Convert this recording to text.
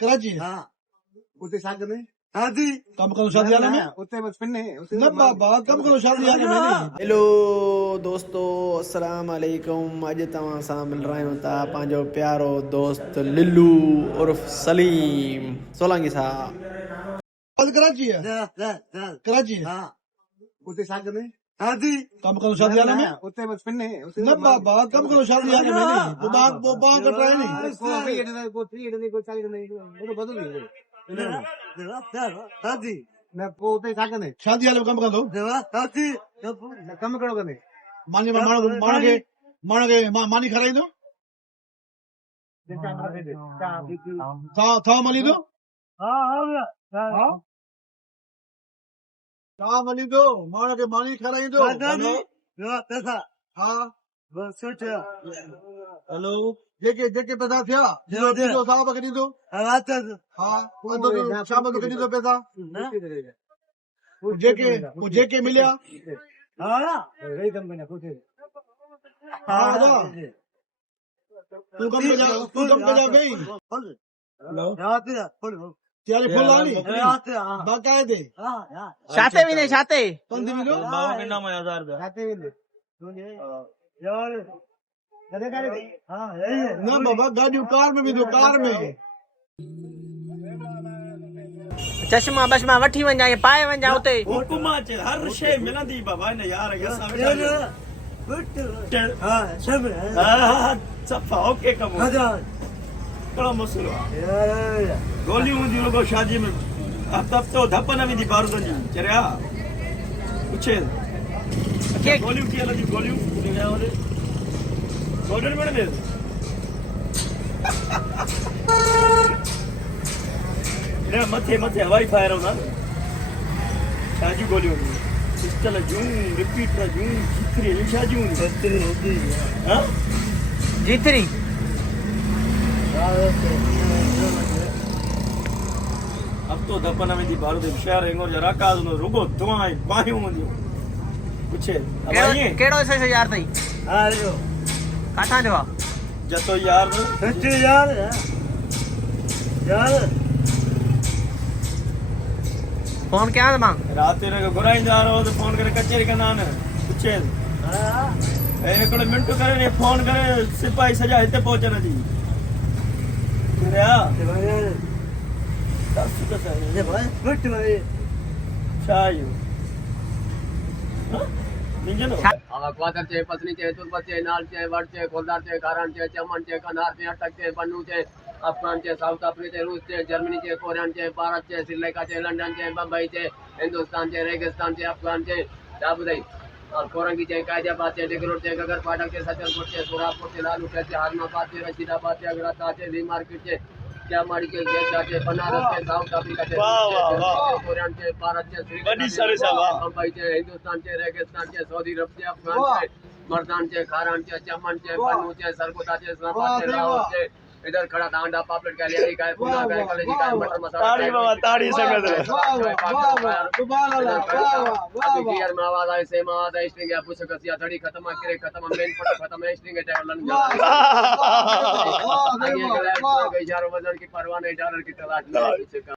कराची है। हाँ उते साग में हाँ जी कम करो शादी वाले में उते बस फिरने न बाबा कम करो शादी वाले में नहीं हेलो दोस्तों अस्सलाम वालेकुम। अज तव्हां सां मिल रहियूं था पंहिंजो प्यारो दोस्त लिल्लू उर्फ सलीम सोलंकी साहब। कराची है। कराची है। हाँ उते साग में हाँ जी कम करो शादी वाले में उते बस फिरने न बाबा कम करो शादी वाले में नहीं वो बाग कट रहा है नहीं को 3 को 4 नहीं वो तो बदल गई हाँ जी मैं उते साग ने शादी वाले में कम कर दो हाँ जी कम करो कने मानी मानो के मानी खराई दो था मनी दो था मनी दो मानो के मानी खराई दो पैसा हाँ बस सोच हेलो जेके पैसा थिया जो साहब करी दो हाँ तो शाम को करी दो पैसा जेके मिलिया हाँ कंपनी पूछे हाँ तू कम पे जा गई हेलो त्यारे फुल आनी बाकायदे शाते भी नहीं शाते पंदी मिलो बाबा के नाम 1000 रुपया खाते यार हाँ ना बाबा गाड़ी कार में भी दो कार में चश्मा बश्मा वठी वञा ये पाए वञा उते हुकुमा च हर शे मिलंदी बाबा ने यार असां हाँ सब सफ़ा ओके कम कहिड़ो मसइलो आहे गोलियूं हूंदियूं रुगो शादी में हफ़्तो धप न वेंदी बारूदनि जी चरिया पुछे गोलियूं कीअं हलंदियूं गोलियूं गोलियुनि में न ॾे मथे मथे हवाई फायर हूंदा छाजियूं गोलियूं पिस्टल जूं रिपीटर जूं जितरी छाजियूं हाँ जीतरी हफ़्तो धप न वेंदी बारूद शहर हिंगोर जा राकाज़ हूंदो रुगो धुआं ऐं बाहियूं हूंदियूं पुछे केड़ो से यार तई हाँ जो काथा जो जतो यार सच्ची यार फोन क्या मां रात जो घुराईंदा रहो तो फोन करे कचेरी कंदा आहिनि पुछे ऐं हिकिड़ो मिंट करे ने फोन करे सिपाही सॼा हिते पहुचण जी छा इहो क्वादर चे पत्नी चे तुर्बत चे नाल चे वट चे खोलदार चे कारान चे चमन चे कनार चे अटक चे बन्नू चे अफगान चे साउथ अफ्रीका चे रूस चे जर्मनी चे कोरियन चे भारत चे श्रीलंका चे लंदन चे बम्बई चे हिंदुस्तान चे रेगिस्तान चे अफगान चे दाबुदई और कोरंगी चे कायदाबाद चे डिगरोड चे गगर फाटक चे सचलपुर चे सुरापुर चे लालूपुर चे हाजमाबाद चे रशीदाबाद चे अगराता चे वी मार्केट चे क्यामाड़ी के गेटा चे बनारस चे साउथ अफ्रीका चे कोरियन चे भारत चे श्रीलंका चे बम्बई चे हिंदुस्तान चे रेगिस्तान चे सऊदी अरब चे अफगान चे मर्दान चे खारान चे चमन चे बन्नू चे सरगोदा चे इस्लामाबाद चे लाहौर चे इधर खड़ा था अंडा पापलेट का लिया का पूरा का कलेजी का मटर मसाला ताड़ी बाबा ताड़ी संगत अभी गियर में आवाज आई सेम आवाज आई स्ट्रिंग या पुछ कसिया धड़ी खत्म करे खत्म मेन पट खत्म है स्ट्रिंग है लन जा गई यार वजन की परवाह नहीं डॉलर की तलाश नहीं